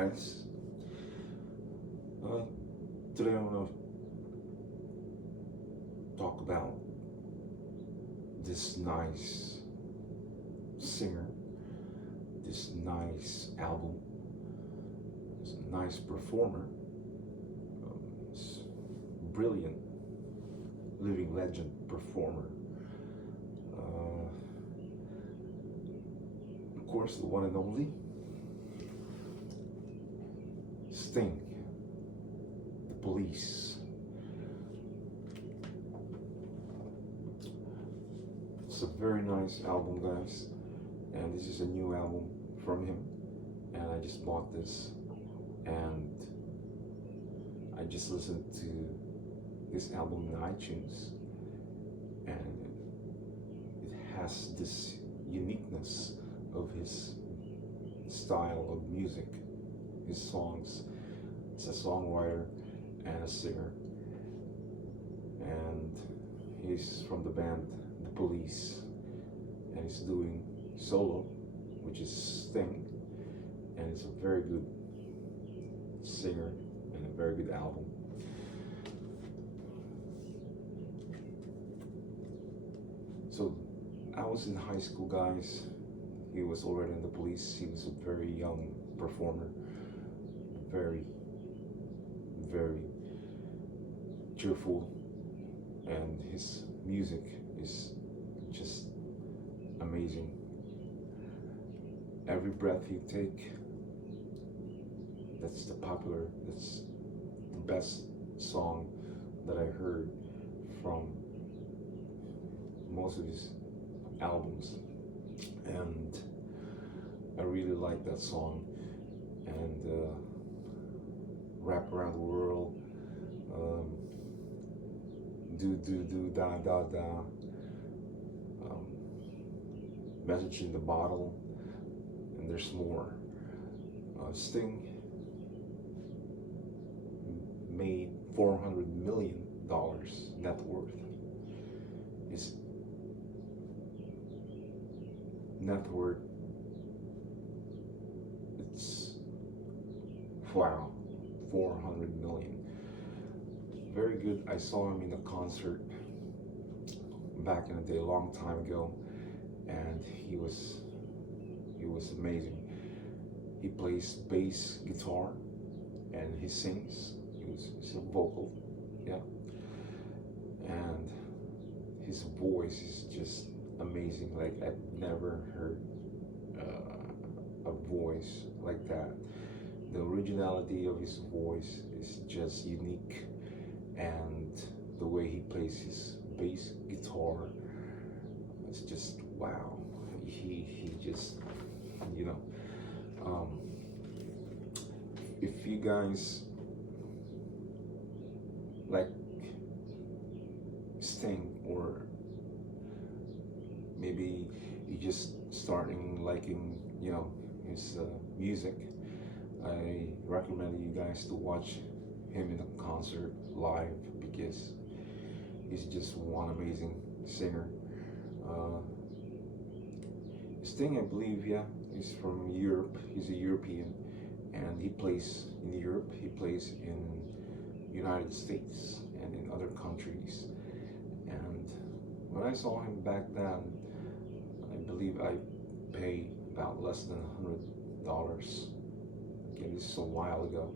guys. Uh, Today I want to talk about this nice singer, this nice album, this nice performer, this brilliant living legend performer. Uh, of course, the one and only Sting, the Police. It's a very nice album, guys, and this is a new album from him, and I just bought this, and I just listened to this album in iTunes, and it has this uniqueness of his style of music, his songs. He's a songwriter and a singer, and he's from the band The Police, and he's doing solo, which is Sting, and it's a very good singer and a very good album. So I was in high school, guys. He was already in The Police. He was a very young performer, very cheerful, and his music is just amazing. Every breath you take, that's the best song that I heard from most of his albums, and I really like that song. And Wrap Around the World, Do Do Do Da Da Da, Message in the Bottle, and there's more. Sting made $400 million net worth. His net worth, it's wow, 400 million. Very good. I saw him in a concert back in the day, a long time ago, and he was amazing. He plays bass guitar and he sings. He's a vocal, yeah, and his voice is just amazing. Like, I've never heard a voice like that. The originality of his voice is just unique, and the way he plays his bass guitar, it's just wow. He just, you know, if you guys like Sting, or maybe you just starting liking, his music, I recommend you guys to watch him in a concert live, because he's just one amazing singer. Sting, I believe, yeah, he's from Europe. He's a European, and he plays in Europe. He plays in United States and in other countries. And when I saw him back then, I believe I paid about less than $100. Again, this is a while ago,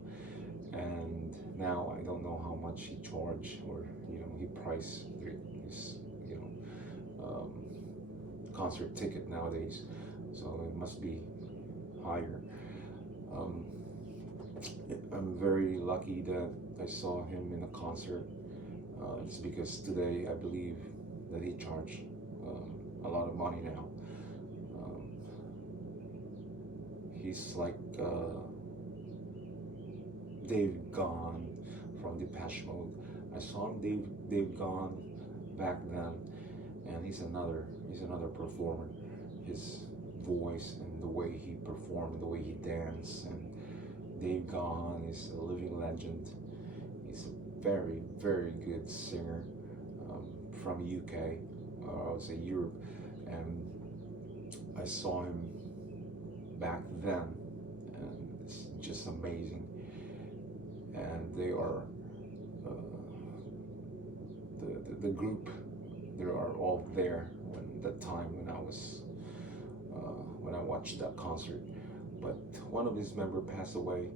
and now I don't know how much he charged, or he priced his concert ticket nowadays, so it must be higher. I'm very lucky that I saw him in a concert. It's because today I believe that he charged a lot of money now. He's like Dave Gahan from Depeche Mode. I saw him, Dave Gahan, back then, and he's another performer. His voice and the way he performed, the way he danced, and Dave Gahan is a living legend. He's a very good singer from UK, I would say Europe, and I saw him back then, and It's just amazing, and they are uh, the group. They are all there when that time when I watched that concert. But one of his members passed away,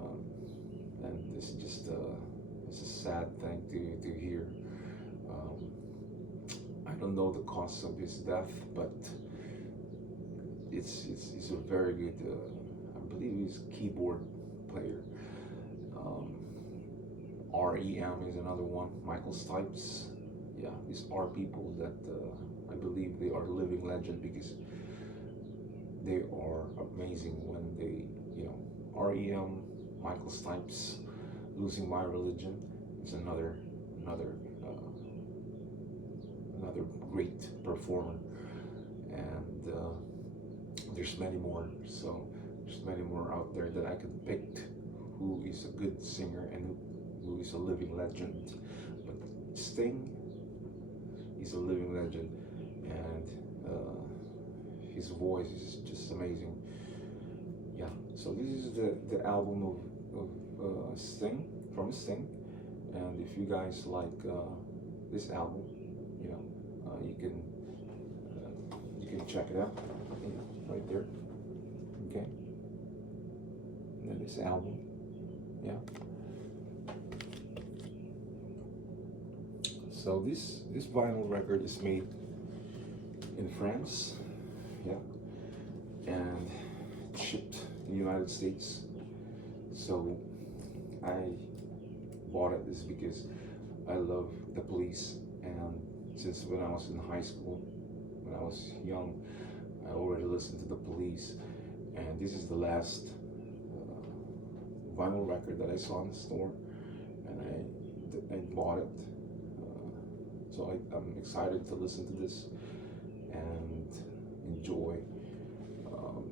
um, and this is just it's a sad thing to hear. Um, I don't know the cause of his death, but it's a very good. I believe he's a keyboard player. Um, REM is another one. Michael Stipes. Yeah, these are people that I believe they are living legend because they are amazing when they, REM, Michael Stipes, Losing My Religion is another uh, another great performer, and there's many more. So there's many more out there that I could pick who is a good singer and who is a living legend. But Sting, he's a living legend, and his voice is just amazing. Yeah. So this is the album of Sting, from Sting, and if you guys like this album, you know, you can check it out, right there. Okay. And then this album, yeah. So this vinyl record is made in France, yeah, and shipped in the United States. So I bought it is because I love the Police, and since when I was in high school, when I was young, I already listened to the Police, and this is the last vinyl record that I saw in the store, and I bought it. So I'm excited to listen to this and enjoy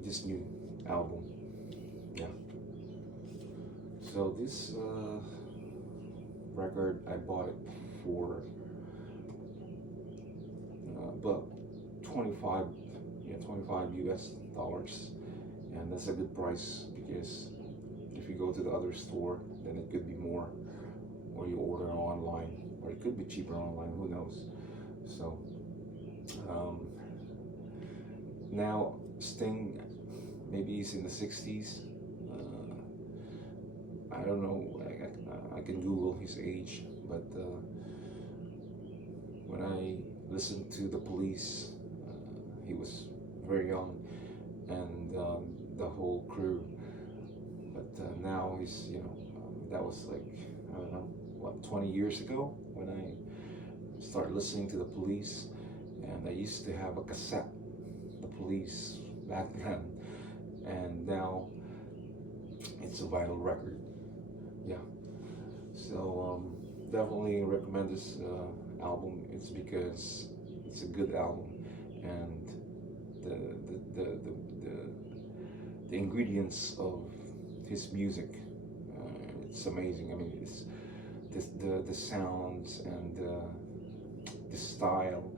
this new album. Yeah. So this record, I bought it for about 25 US dollars, and that's a good price because if you go to the other store, then it could be more, or you order online, or it could be cheaper online, who knows. So now Sting, maybe he's in the 60s. I don't know, I can Google his age, but when I listened to the Police, he was very young, and the whole crew. But now he's, that was like, I don't know, what, 20 years ago when I started listening to the Police, and I used to have a cassette, the Police, back then, and now it's a vinyl record. Yeah. So definitely recommend this album. It's because it's a good album, and the ingredients of his music, it's amazing. I mean, it's the sounds and the style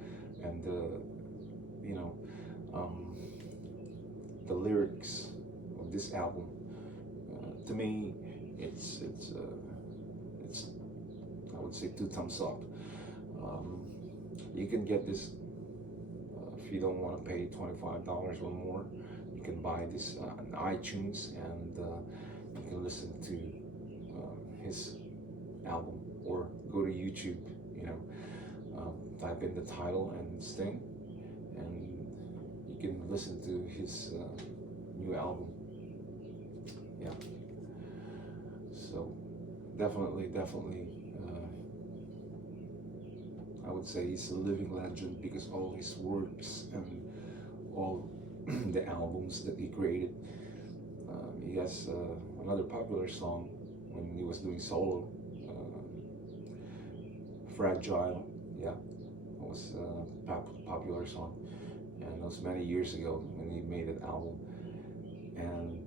and the lyrics of this album. To me, it's I would say 2 thumbs up. You can get this if you don't want to pay $25 or more. You can buy this on iTunes, and you can listen to his album, or go to YouTube. Type in the title and Sting, and you can listen to his new album. Yeah. So definitely, I would say he's a living legend because all his works and all the albums that he created. He has another popular song when he was doing solo, Fragile. Yeah, it was a popular song, and it was many years ago when he made an album. And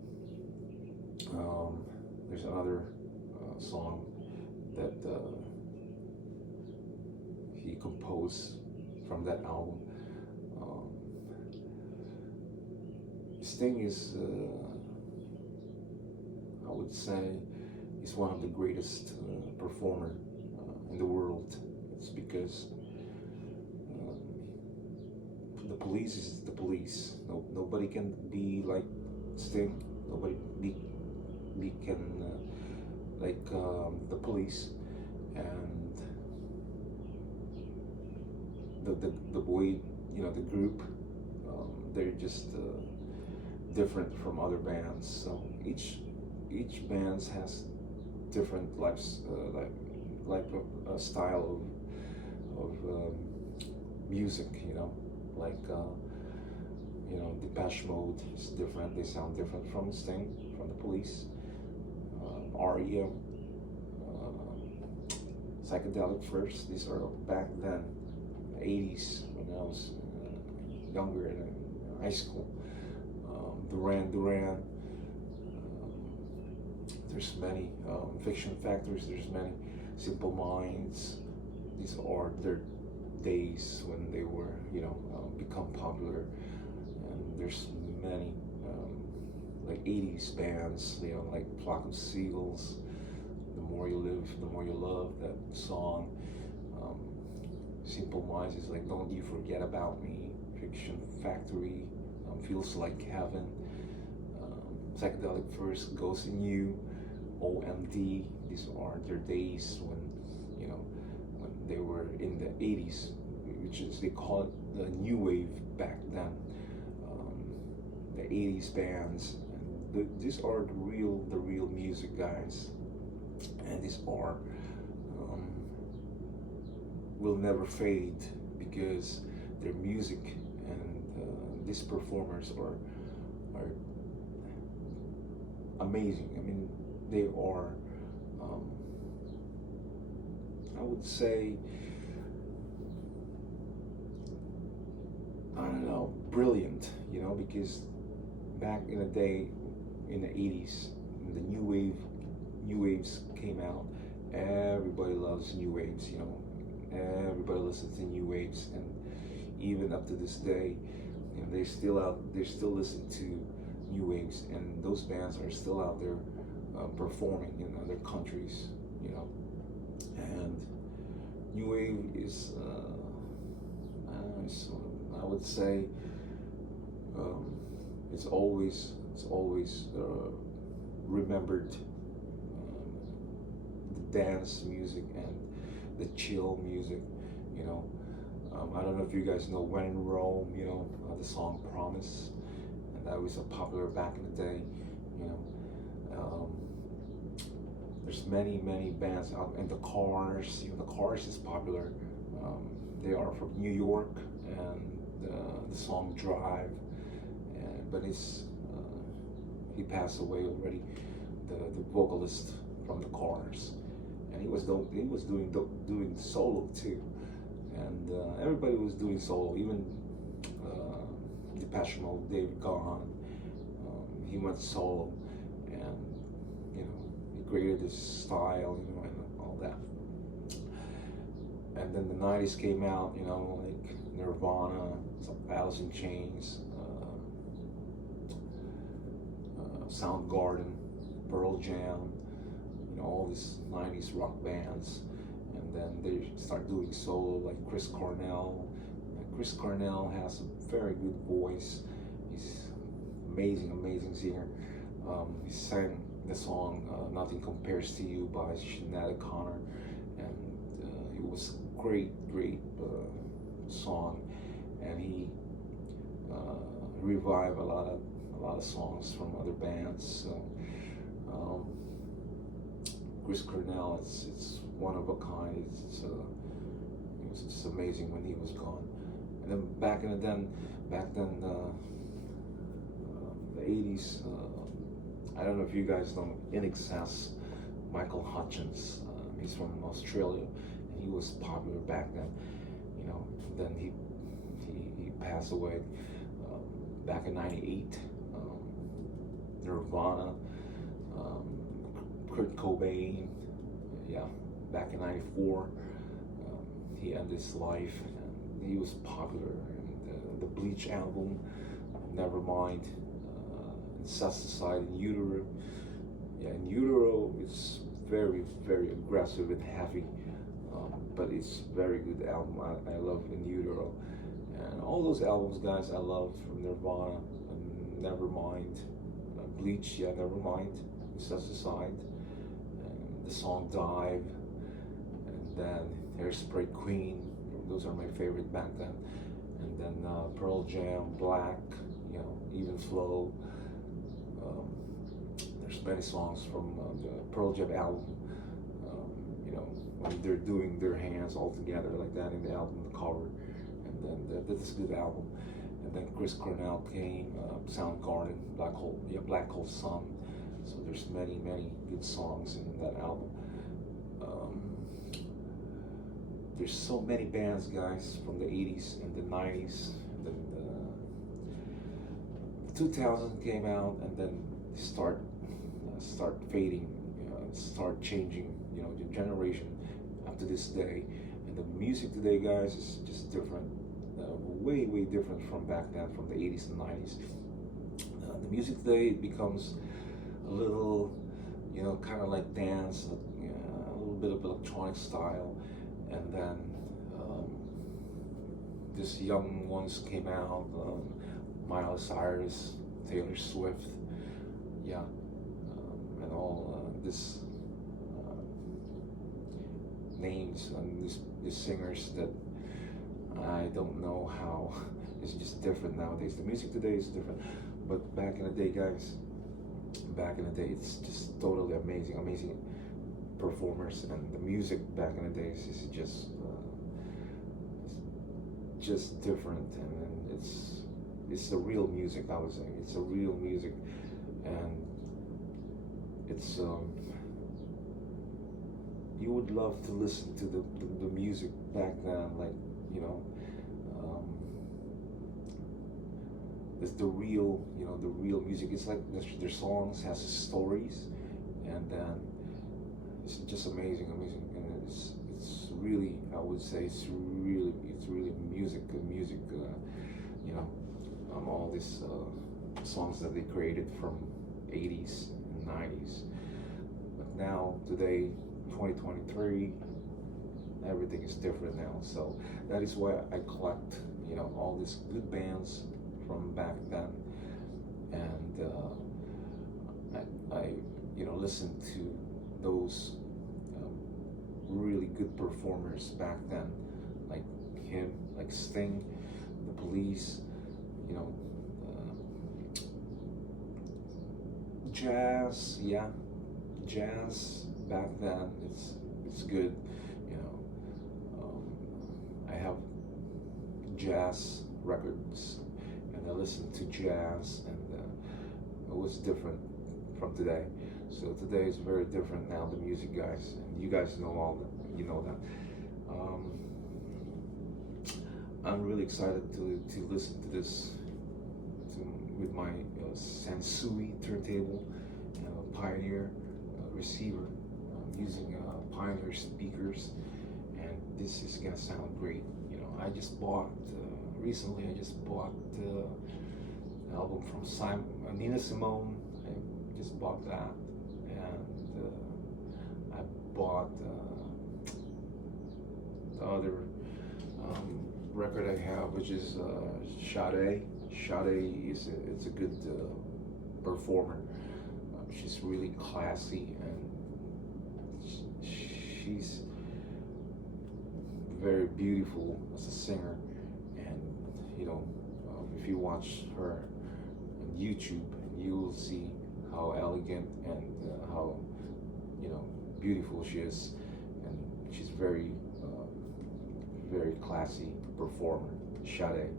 there's another song that he composed from that album. Sting is I would say he's one of the greatest performer in the world. It's because the police is the police. No, nobody can be like Sting. Nobody be can like the police, and the way, you know, the group, they're just different from other bands. So each band has different like a style of music, you know, like you know, Depeche Mode is different. They sound different from Sting, from the Police, REM, Psychedelic Furs. These are back then, 80s, when I was younger and in high school. Duran Duran. There's many Fiction Factories. There's many Simple Minds. These are their days when they were, you know, become popular. And there's many like 80s bands, you know, like Flock of Seagulls, The More You Live, The More You Love, that song. Simple Minds is like Don't You Forget About Me. Fiction Factory, Feels Like Heaven. Psychedelic Furs, Ghost in You, OMD. These are their days when, you know, when they were in the 80s, which is, they call it the new wave back then. The 80s bands, and these are the real music, guys, and these are will never fade, because their music and these performers are amazing. I mean, they are, I would say, I don't know, brilliant, you know, because back in the day, in the 80s, when the new waves came out, everybody loves new waves, you know, everybody listens to new waves, and even up to this day, you know, they're still listening to new waves, and those bands are still out there performing in other countries, you know. And new wave is, I would say, it's always remembered, the dance music and the chill music, you know. I don't know if you guys know When in Rome, you know, the song Promise. That was a popular back in the day, you know. There's many bands out, and the Cars, you know, the Cars is popular. They are from New York, and the song Drive, but he passed away already. The vocalist from the Cars, and he was doing solo too, and everybody was doing solo, even Depeche Mode, David Gahan, he went solo, and, you know, he created his style, you know, and all that. And then the 90s came out, you know, like Nirvana, Alice in Chains, Soundgarden, Pearl Jam, you know, all these 90s rock bands. And then they start doing solo, like Chris Cornell. Chris Cornell has a very good voice. He's amazing singer. He sang the song "Nothing Compares to You" by Sinead O'Connor, and it was great song. And he revived a lot of songs from other bands. So Chris Cornell, it's one of a kind. It was just amazing when he was gone. And then back then, the 80s, I don't know if you guys know INXS, Michael Hutchence. He's from Australia, and he was popular back then, you know. Then he passed away back in '98. Nirvana, Kurt Cobain, yeah, back in '94, he ended his life. He was popular, and the Bleach album, Nevermind, Incesticide in Utero, Yeah, In Utero is very, very aggressive and heavy, but it's very good album. I love In Utero. And all those albums, guys, I love from Nirvana, Nevermind, Bleach, yeah, Nevermind, Sets Aside, and the song Dive, and then Hairspray Queen. Those are my favorite back then. And then Pearl Jam, Black, you know, Even Flow. Um, there's many songs from the Pearl Jam album. You know, when they're doing their hands all together like that in the album, the cover. And then that is a good album. And then Chris Cornell came, Soundgarden, Black Hole Sun. So there's many, many good songs in that album. There's so many bands, guys, from the 80s and the 90s. The 2000 came out, and then start fading, start changing. You know, the generation up to this day, and the music today, guys, is just different. Way different from back then, from the 80s and 90s. The music today, it becomes a little, you know, kind of like dance, a little bit of electronic style, and then this young ones came out, Miley Cyrus, Taylor Swift, yeah, and all this names and these singers that I don't know how. It's just different nowadays. The music today is different, but back in the day, guys, it's just totally amazing performers, and the music back in the days is just different, and it's the real music. I would say it's a real music, and it's you would love to listen to the music back then, like, you know, it's the real, you know, the real music. It's like their songs has stories, and then it's just amazing, and it's really, I would say it's really music, you know, all these songs that they created from 80s and 90s. But now today, 2023, everything is different now. So that is why I collect, you know, all these good bands from back then, and I you know, listen to those really good performers back then, like him, like Sting, The Police, you know, jazz, yeah, jazz back then, it's good, you know. I have jazz records, and I listen to jazz, and it was different from today. So today is very different now, the music, guys, and you guys know all that, you know that. I'm really excited to listen to this with my Sansui turntable, Pioneer receiver, using Pioneer speakers, and this is gonna sound great. You know, I just bought recently. I just bought the album from Nina Simone. I just bought that, and I bought the other record I have, which is Sade. Sade it's a good performer. She's really classy, and she's very beautiful as a singer. And you know, if you watch her on YouTube, you will see how elegant and how, you know, beautiful she is, and she's very classy performer. Sade.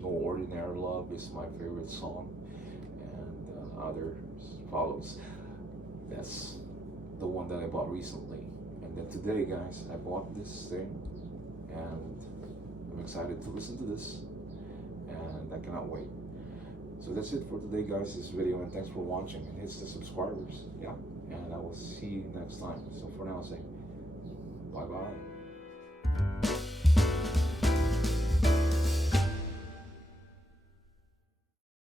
No Ordinary Love is my favorite song, and others follows. That's the one that I bought recently. And then today, guys, I bought this thing, and I'm excited to listen to this, and I cannot wait. So that's it for today, guys, this video, and thanks for watching, and hit the subscribers, yeah, and I will see you next time. So for now, say bye-bye.